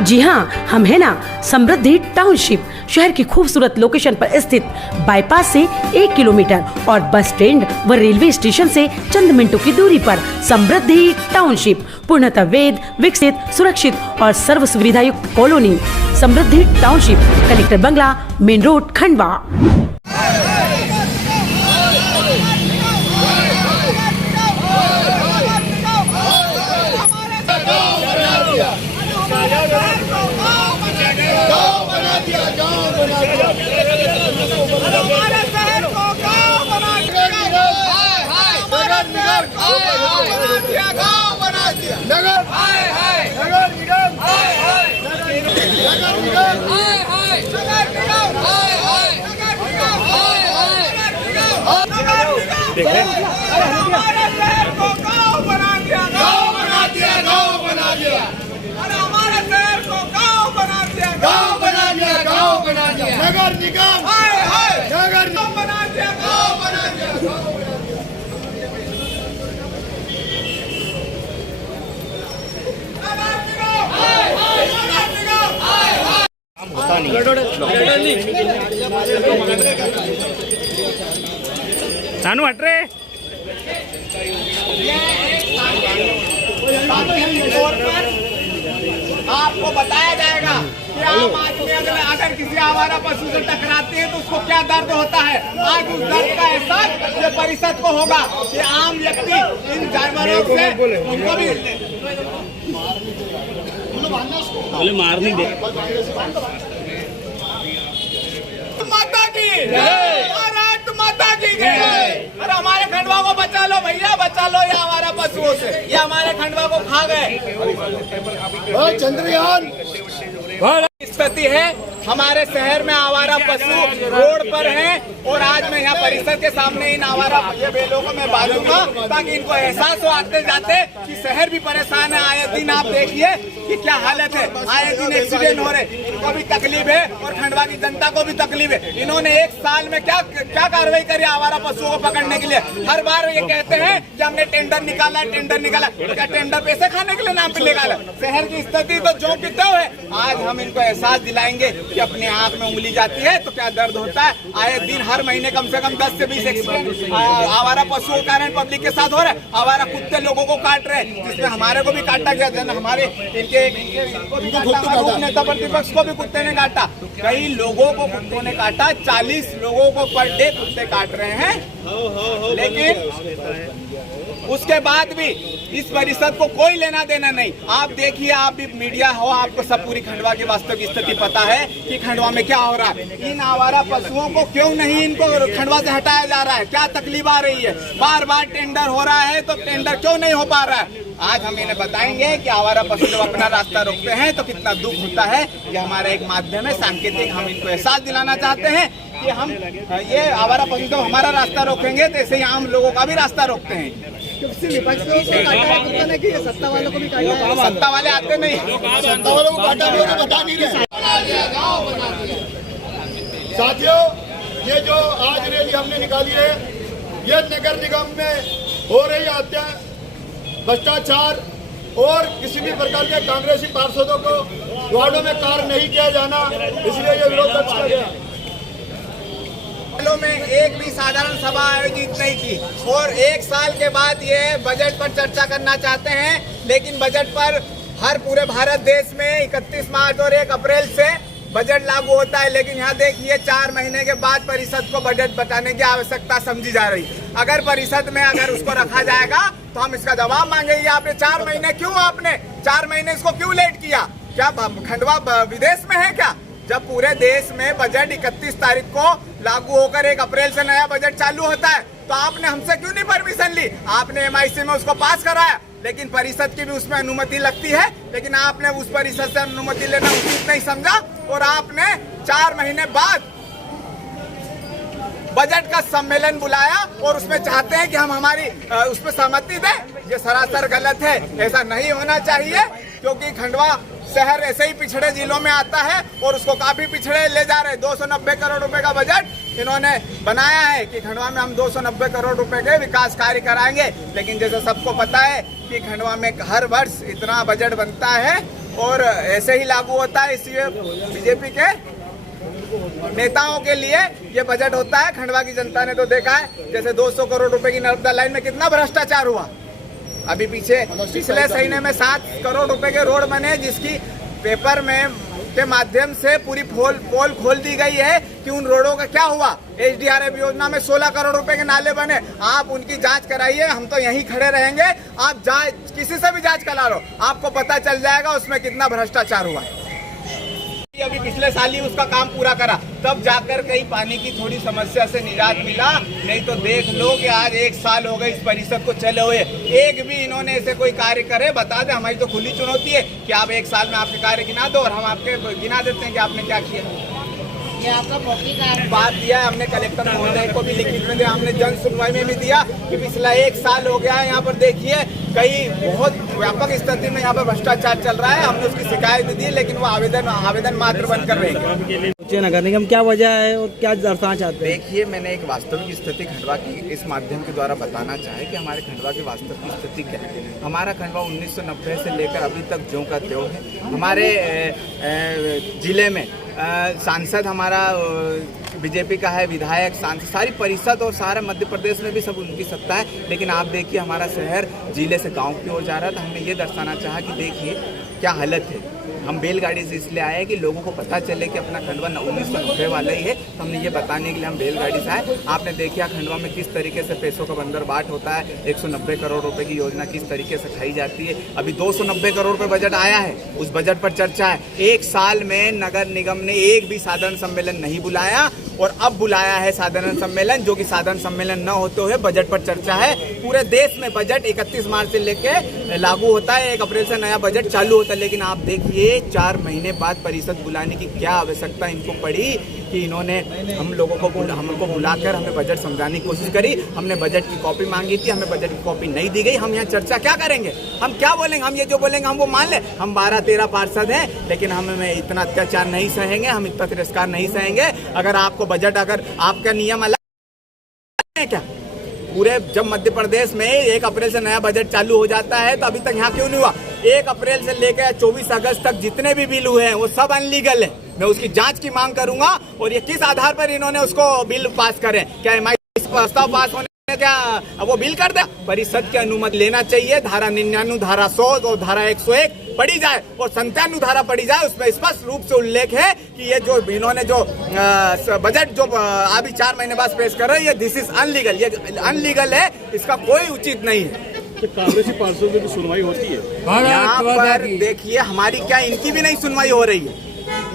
जी हाँ, हम है ना समृद्धि टाउनशिप, शहर की खूबसूरत लोकेशन पर स्थित बाईपास से 1 किलोमीटर और बस स्टैंड व रेलवे स्टेशन से चंद मिनटों की दूरी पर समृद्धि टाउनशिप, पूर्णतः वेद विकसित, सुरक्षित और सर्व सुविधा युक्त कॉलोनी। समृद्धि टाउनशिप, कलेक्टर बंगला, मेन रोड, खंडवा। नगर निगम नगर निगम बना दिया, गाँव बना दिया। सानू हट रहे आपको बताया जाएगा कि आम आदमी अगर किसी आवारा पशु से टकराते हैं तो उसको क्या दर्द होता है। आज उस दर्द का एहसास ये परिषद को होगा कि आम व्यक्ति इन जानवरों से उनको भी मार नहीं दे। माता की भारत माता की जय। अरे हमारे खंडवा को बचा लो भैया, बचा लो ये आवारा पशुओं से, ये हमारे खंडवा को खा गए। चंद्रयान स्थिति है हमारे शहर में आवारा पशु रोड पर हैं और आज मैं यहाँ परिसर के सामने इन आवारा ये बेलों को मैं बांधूंगा ताकि इनको एहसास हो आते जाते कि शहर भी परेशान है। आए दिन आप देखिए कि क्या हालत है, आए दिन एक्सीडेंट हो रहे, इनको भी तकलीफ है और खंडवा की जनता को भी तकलीफ है। इन्होंने 1 साल में क्या कार्रवाई करी आवारा पशुओं को पकड़ने के लिए। हर बार ये कहते हैं कि हमने टेंडर निकाला, टेंडर निकाला। क्या टेंडर पैसे खाने के लिए नाम पे निकाला? शहर की स्थिति तो जो की त्यों है। आज हम इनको एहसास दिलाएंगे कि अपने आंख में उंगली जाती है तो क्या दर्द होता है। आए दिन हर महीने कम से कम 10 से 20 एक्सीडेंट आवारा पशुओं के कारण पब्लिक के साथ हो रहा है। आवारा कुत्ते लोगों को काट रहे हैं, जिसमें हमारे को भी काटा गया, हमारे इनको भी काटा, नेता प्रतिपक्ष को भी कुत्ते ने काटा, कई लोगों को कुत्तों ने काटा। 40 लोगों को पर डे कुत्ते काट रहे हैं। लेकिन उसके बाद भी इस परिषद को कोई लेना देना नहीं। आप देखिए, आप भी मीडिया हो, आपको सब पूरी खंडवा की वास्तविक स्थिति पता है कि खंडवा में क्या हो रहा है। इन आवारा पशुओं को क्यों नहीं इनको खंडवा से हटाया जा रहा है, क्या तकलीफ आ रही है। बार बार टेंडर हो रहा है तो टेंडर क्यों नहीं हो पा रहा है। आज हम इन्हें बताएंगे कि आवारा पशु जब अपना रास्ता रोकते हैं तो कितना दुख होता है। ये हमारा एक माध्यम है सांकेतिक, हम इनको एहसास दिलाना चाहते हैं कि हम ये आवारा पशु जब हमारा रास्ता रोकेंगे तो ऐसे ही आम लोगों का भी रास्ता रोकते हैं। सत्ता वालों को भी काटा है, सत्ता वाले आते नहीं, सत्ता वालों को काटा भी बता नहीं रहे। साथियों, ये जो आज रैली हमने निकाली है, ये नगर निगम में हो रही हत्या, भ्रष्टाचार और किसी भी प्रकार के कांग्रेसी पार्षदों को वार्डों में कार्य नहीं किया जाना, इसलिए ये विरोध दर्ज किया गया। में एक भी साधारण सभा आयोजित नहीं की और 1 साल के बाद ये बजट पर चर्चा करना चाहते हैं। लेकिन बजट पर हर पूरे भारत देश में 31 मार्च और 1 अप्रैल से बजट लागू होता है। लेकिन यहाँ देखिए 4 महीने के बाद परिषद को बजट बताने की आवश्यकता समझी जा रही। अगर परिषद में अगर उसको रखा जाएगा तो हम इसका जवाब मांगेंगे। आपने 4 महीने क्यों, आपने 4 महीने इसको क्यों लेट किया? क्या खंडवा विदेश में है क्या? जब पूरे देश में बजट 31 तारीख को लागू होकर 1 अप्रैल से नया बजट चालू होता है तो आपने हमसे क्यों नहीं परमिशन ली? आपने MIC में उसको पास कराया, लेकिन परिषद की भी उसमें अनुमति लगती है। लेकिन आपने उस परिषद से अनुमति लेना उचित नहीं समझा और आपने 4 महीने बाद बजट का सम्मेलन बुलाया और उसमें चाहते हैं कि हम हमारी उसमें सहमति दें। ये सरासर गलत है, ऐसा नहीं होना चाहिए, क्योंकि खंडवा शहर ऐसे ही पिछड़े जिलों में आता है और उसको काफी पिछड़े ले जा रहे हैं। 290 करोड़ रुपए का बजट इन्होंने बनाया है कि खंडवा में हम 290 करोड़ रुपए के विकास कार्य कराएंगे। लेकिन जैसा सबको पता है कि खंडवा में हर वर्ष इतना बजट बनता है और ऐसे ही लागू होता है। इसलिए बीजेपी के नेताओं के लिए ये बजट होता है। खंडवा की जनता ने तो देखा है, जैसे 200 करोड़ रुपए की नर्मदा लाइन में कितना भ्रष्टाचार हुआ। अभी पिछले महीने में 7 करोड़ रुपए के रोड बने, जिसकी पेपर में के माध्यम से पूरी पोल खोल दी गई है कि उन रोडों का क्या हुआ। HDRF योजना में 16 करोड़ रुपए के नाले बने। आप उनकी जांच कराइए, हम तो यहीं खड़े रहेंगे। आप जांच किसी से भी जांच करा लो, आपको पता चल जाएगा उसमें कितना भ्रष्टाचार हुआ है। अभी पिछले साल ही उसका काम पूरा करा, तब जाकर कहीं पानी की थोड़ी समस्या से निजात मिला। नहीं तो देख लो कि आज 1 साल हो गए इस परिषद को चले हुए, एक भी इन्होंने ऐसे कोई कार्य करे बता दे। हमारी तो खुली चुनौती है कि आप 1 साल में आपके कार्य गिना दो और हम आपके गिना देते हैं कि आपने क्या किया। ये आपका मौखिक बात दिया है हमने, कलेक्टर महोदय को भी लिखित में दिया, हमने जन सुनवाई में भी दिया कि पिछला 1 साल हो गया है। यहाँ पर देखिए कई बहुत व्यापक स्थिति में यहाँ पर भ्रष्टाचार चल रहा है। हमने उसकी शिकायत भी दी, लेकिन वो आवेदन मात्र बनकर रहेंगे। नगर निगम क्या वजह है और क्या दर्शाना चाहते हैं? देखिए, मैंने एक वास्तविक स्थिति खंडवा की इस माध्यम के द्वारा बताना चाहे कि हमारे खंडवा की वास्तविक स्थिति क्या है। हमारा खंडवा 1990 से लेकर अभी तक ज्यों का त्यों है। हमारे जिले में सांसद हमारा बीजेपी का है, विधायक, सांसद, सारी परिषद और सारा मध्य प्रदेश में भी सब उनकी सत्ता है। लेकिन आप देखिए हमारा शहर जिले से गांव की ओर जा रहा था। हमने ये दर्शाना चाहा कि देखिए क्या हालत है। हम बैलगाड़ी से इसलिए आए कि लोगों को पता चले कि अपना खंडवा 1990 वाला ही है। तो हमने ये बताने के लिए हम बैलगाड़ी से आए। आपने देखा खंडवा में किस तरीके से पैसों का बंदरबाट होता है। 190 करोड़ रुपए की योजना किस तरीके से खाई जाती है। अभी 290 करोड़ रुपए बजट आया है, उस बजट पर चर्चा है। 1 साल में नगर निगम ने एक भी साधारण सम्मेलन नहीं बुलाया और अब बुलाया है साधारण सम्मेलन, जो कि साधारण सम्मेलन न होते हुए बजट पर चर्चा है। पूरे देश में बजट 31 मार्च से लेके लागू होता है, 1 अप्रैल से नया बजट चालू होता है। लेकिन आप देखिए 4 महीने बाद परिषद बुलाने की क्या आवश्यकता इनको पड़ी कि इन्होंने हम लोगों को हमको बुलाकर हमें बजट समझाने की कोशिश करी। हमने बजट की कॉपी मांगी थी, हमें बजट की कॉपी नहीं दी गई। हम यहाँ चर्चा क्या करेंगे? हम क्या बोलेंगे? हम ये जो बोलेंगे हम वो मान लें। हम 12-13 पार्षद हैं, लेकिन हमें इतना अत्याचार नहीं सहेंगे, हम इतना तिरस्कार नहीं सहेंगे। अगर आपको बजट, अगर आपका नियम अलग है क्या? पूरे जब मध्य प्रदेश में 1 अप्रैल से नया बजट चालू हो जाता है तो अभी तक यहाँ क्यों नहीं हुआ? 1 अप्रैल से लेकर 24 अगस्त तक जितने भी बिल हुए हैं वो सब अनलीगल है। मैं उसकी जांच की मांग करूंगा। और ये किस आधार पर इन्होंने उसको बिल पास करें? क्या MIC प्रस्ताव पास होने क्या वो बिल कर दे? परिषद की अनुमति लेना चाहिए। धारा 99, धारा 100 और धारा 101 पढ़ी जाए और 97 धारा पढ़ी जाए। उसमें स्पष्ट रूप से उल्लेख है कि ये जो इन्होंने जो बजट जो अभी 4 महीने बाद पेश कर रहे हैं, ये दिस इज अनलीगल, ये अनलीगल है, इसका कोई उचित नहीं है। कांग्रेसी पार्षदों की तो सुनवाई होती है यहाँ पर देखिए, हमारी क्या इनकी भी नहीं सुनवाई हो रही है।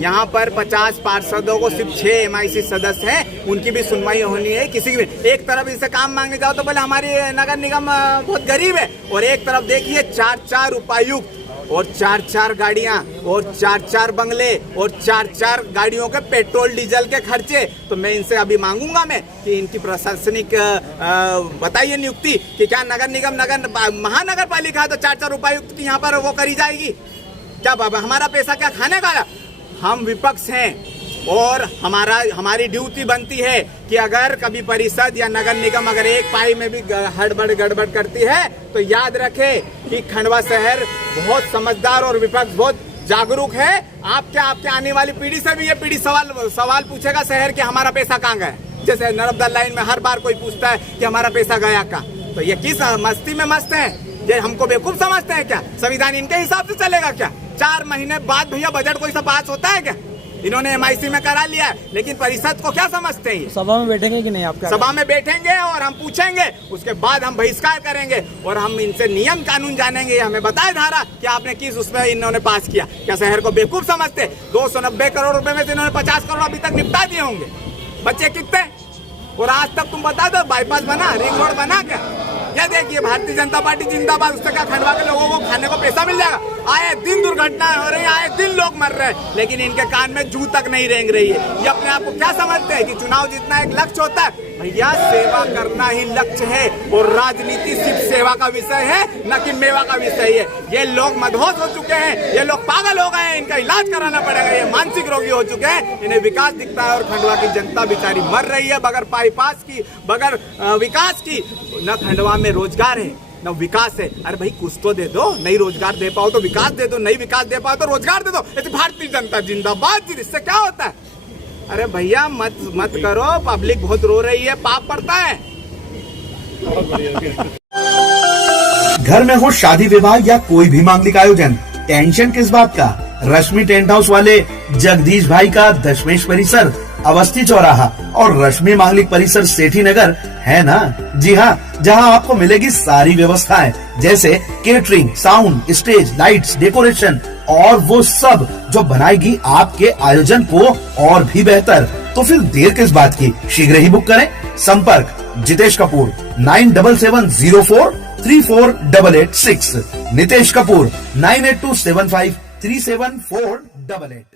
यहाँ पर 50 पार्षदों को सिर्फ 6 MIC सदस्य हैं, उनकी भी सुनवाई होनी है। किसी की भी एक तरफ इनसे काम मांगने जाओ तो बोले हमारी नगर निगम बहुत गरीब है, और एक तरफ देखिए 4-4 उपायुक्त और 4-4 गाड़ियां और 4-4 बंगले और 4-4 गाड़ियों के पेट्रोल डीजल के खर्चे। तो मैं इनसे अभी मांगूंगा मैं कि इनकी प्रशासनिक बताइए नियुक्ति कि क्या नगर निगम महानगर पालिका है तो 4-4 उपायुक्त की यहाँ पर वो करी जाएगी क्या? बाबा हमारा पैसा क्या खाने का? हम विपक्ष हैं और हमारी ड्यूटी बनती है कि अगर कभी परिषद या नगर निगम अगर एक पाई में भी गड़बड़ करती है तो याद रखे कि खंडवा शहर बहुत समझदार और विपक्ष बहुत जागरूक है। आपके आने वाली पीढ़ी से भी ये पीढ़ी सवाल पूछेगा शहर कि हमारा पैसा कहाँ गया। जैसे नर्मदा लाइन में हर बार कोई पूछता है कि हमारा पैसा गया कहाँ। तो ये किस मस्ती में मस्त है? ये हमको बेवकूफ समझते हैं क्या? संविधान इनके हिसाब से चलेगा क्या? 4 महीने बाद भैया बजट कोई सा पास होता है क्या? इन्होंने MIC में करा लिया है, लेकिन परिषद को क्या समझते हैं? सभा में बैठेंगे कि नहीं? आपका सभा में बैठेंगे और हम पूछेंगे, उसके बाद हम बहिष्कार करेंगे और हम इनसे नियम कानून जानेंगे। हमें बताए धारा कि आपने किस उसमें इन्होंने पास किया। क्या शहर को बेवकूफ समझते? 290 करोड़ रुपए में से इन्होंने 50 करोड़ अभी तक निपटा दिए होंगे। बच्चे कितने? और आज तक तुम बता दो बाईपास बना, रिंग रोड बना क्या? ये देखिए भारतीय जनता पार्टी जिंदाबाद। उससे क्या खंडवा के लोगों को खाने को पैसा मिल जाएगा? आए दिन दुर्घटनाएं हो रही है, आए दिन लोग मर रहे हैं, लेकिन इनके कान में जू तक नहीं रेंग रही है। ये अपने आप को क्या समझते हैं कि चुनाव जीतना एक लक्ष्य होता है? भैया सेवा करना ही लक्ष्य है और राजनीति सिर्फ सेवा का विषय है, न कि मेवा का विषय है। ये लोग मदहोश हो चुके हैं, ये लोग पागल हो गए हैं, इनका इलाज कराना पड़ेगा। ये मानसिक रोगी हो चुके हैं, इन्हें विकास दिखता है और खंडवा की जनता बेचारी मर रही है बगैर बाईपास की, बगैर विकास की। न खंडवा में रोजगार है, ना विकास है। अरे भाई कुछ तो दे दो, नहीं रोजगार दे पाओ तो विकास दे दो, नहीं विकास दे पाओ तो रोजगार दे दो। ऐसे भारतीय जनता जिंदाबाद जी, इससे क्या होता है? अरे भैया मत करो, पब्लिक बहुत रो रही है, पाप पड़ता है। घर में हो शादी विवाह या कोई भी मांगलिक आयोजन, टेंशन किस बात का। रश्मि टेंट हाउस वाले जगदीश भाई का दशमेश परिसर, अवस्थी चौराहा और रश्मि मांगलिक परिसर सेठी नगर है ना। जी हाँ, जहाँ आपको मिलेगी सारी व्यवस्थाएं, जैसे catering, sound, stage, lights, decoration और वो सब जो बनाएगी आपके आयोजन को और भी बेहतर। तो फिर देर किस बात की, शीघ्र ही बुक करें। संपर्क जितेश कपूर 9770434886, नितेश कपूर 9827537488।